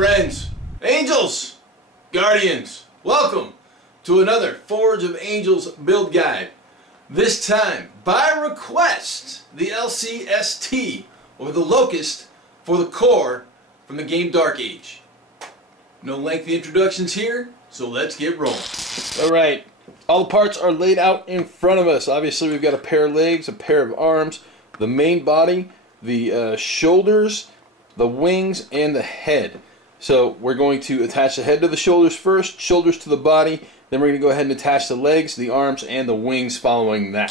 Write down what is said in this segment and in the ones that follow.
Friends, angels, guardians, welcome to another Forge of Angels build guide. This time, by request, the L.C.S.T, or the Locust, for the core from the game Dark Age. No lengthy introductions here, so let's get rolling. Alright, all the parts are laid out in front of us. Obviously we've got a pair of legs, a pair of arms, the main body, the shoulders, the wings, and the head. So we're going to attach the head to the shoulders first, shoulders to the body, then we're going to go ahead and attach the legs, the arms, and the wings following that.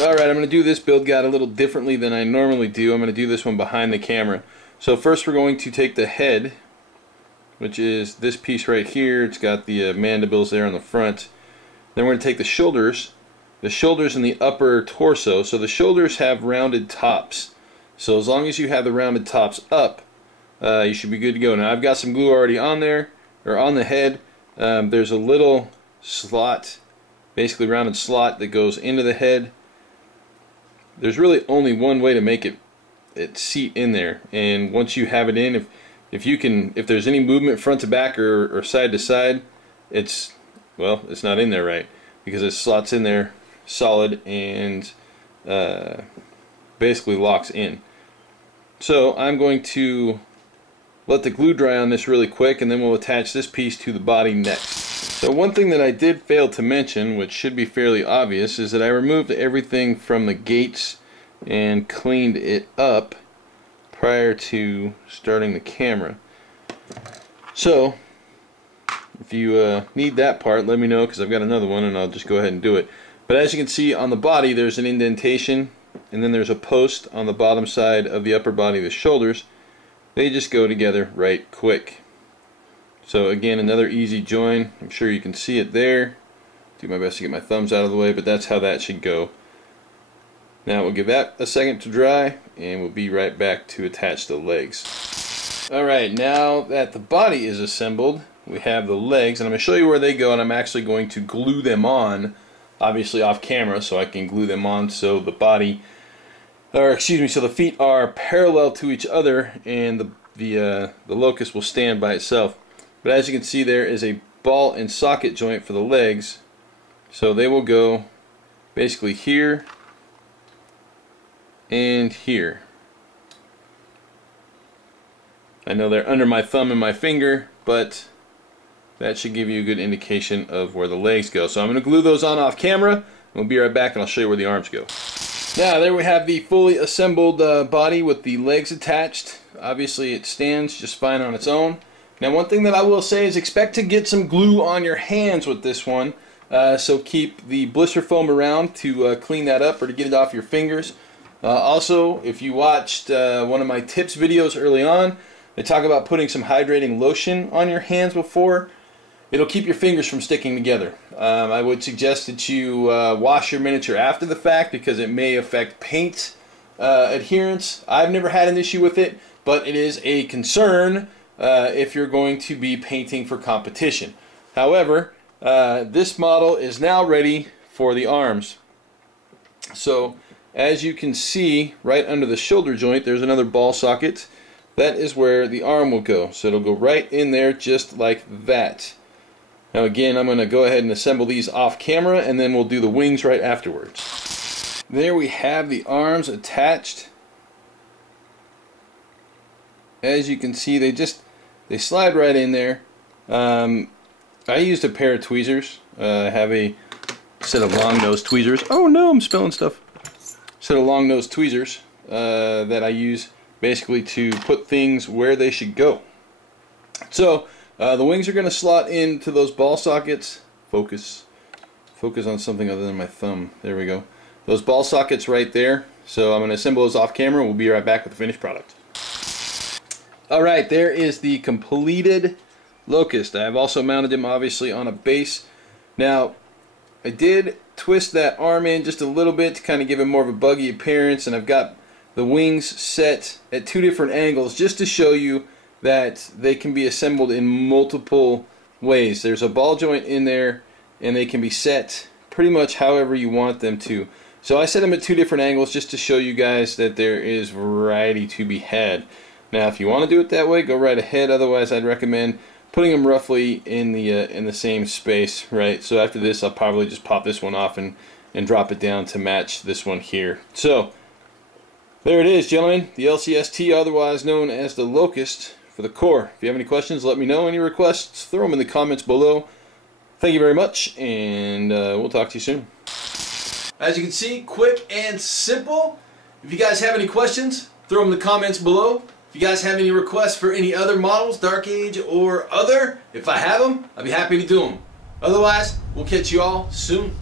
Alright, I'm going to do this build guide a little differently than I normally do. I'm going to do this one behind the camera. So first we're going to take the head, which is this piece right here. It's got the mandibles there on the front. Then we're going to take the shoulders and the upper torso. So the shoulders have rounded tops. So as long as you have the rounded tops up, you should be good to go. Now I've got some glue already on there, or on the head. There's a little slot, basically rounded slot that goes into the head. There's really only one way to make it seat in there, and once you have it in, if there's any movement front to back or side to side, it's not in there right, because it slots in there solid and basically locks in. So I'm going to let the glue dry on this really quick, and then we'll attach this piece to the body next. So one thing that I did fail to mention, which should be fairly obvious, is that I removed everything from the gates and cleaned it up prior to starting the camera. So if you need that part, let me know, because I've got another one and I'll just go ahead and do it. But as you can see on the body, there's an indentation, and then there's a post on the bottom side of the upper body of the shoulders. They just go together right quick. So again, another easy join. I'm sure you can see it there. Do my best to get my thumbs out of the way, but that's how that should go. Now we'll give that a second to dry, and we'll be right back to attach the legs. Alright, now that the body is assembled, we have the legs, and I'm going to show you where they go, and I'm actually going to glue them on, obviously off camera, so I can glue them on so the body, so the feet are parallel to each other, and the Locust will stand by itself. But as you can see, there is a ball and socket joint for the legs, so they will go basically here and here. I know they're under my thumb and my finger, but that should give you a good indication of where the legs go. So I'm going to glue those on off camera, and we'll be right back, and I'll show you where the arms go. Now there we have the fully assembled body with the legs attached. Obviously it stands just fine on its own. Now one thing that I will say is expect to get some glue on your hands with this one, so keep the blister foam around to clean that up or to get it off your fingers. Also, if you watched one of my tips videos early on, I talk about putting some hydrating lotion on your hands before. It'll keep your fingers from sticking together. I would suggest that you wash your miniature after the fact, because it may affect paint adherence. I've never had an issue with it, but it is a concern if you're going to be painting for competition. However, this model is now ready for the arms. So as you can see, right under the shoulder joint, there's another ball socket. That is where the arm will go. So it'll go right in there just like that. Now again, I'm going to go ahead and assemble these off camera, and then we'll do the wings right afterwards. There we have the arms attached. As you can see, they slide right in there. I used a pair of tweezers. I have a set of long nose tweezers. Oh no, I'm spilling stuff. Set of long nose tweezers that I use basically to put things where they should go. So the wings are going to slot into those ball sockets. Focus on something other than my thumb. There we go. Those ball sockets right there. So I'm going to assemble those off camera. We'll be right back with the finished product. Alright, there is the completed Locust. I've also mounted him obviously on a base. Now I did twist that arm in just a little bit to kind of give him more of a buggy appearance, and I've got the wings set at two different angles just to show you that they can be assembled in multiple ways. There's a ball joint in there, and they can be set pretty much however you want them to. So I set them at two different angles just to show you guys that there is variety to be had. Now, if you want to do it that way, go right ahead. Otherwise, I'd recommend putting them roughly in the same space, right? So after this, I'll probably just pop this one off and drop it down to match this one here. So there it is, gentlemen. The L.C.S.T, otherwise known as the Locust for the core. If you have any questions, let me know. Any requests, throw them in the comments below. Thank you very much, and we'll talk to you soon. As you can see, quick and simple. If you guys have any questions, throw them in the comments below. If you guys have any requests for any other models, Dark Age or other, if I have them, I'll be happy to do them. Otherwise, we'll catch you all soon.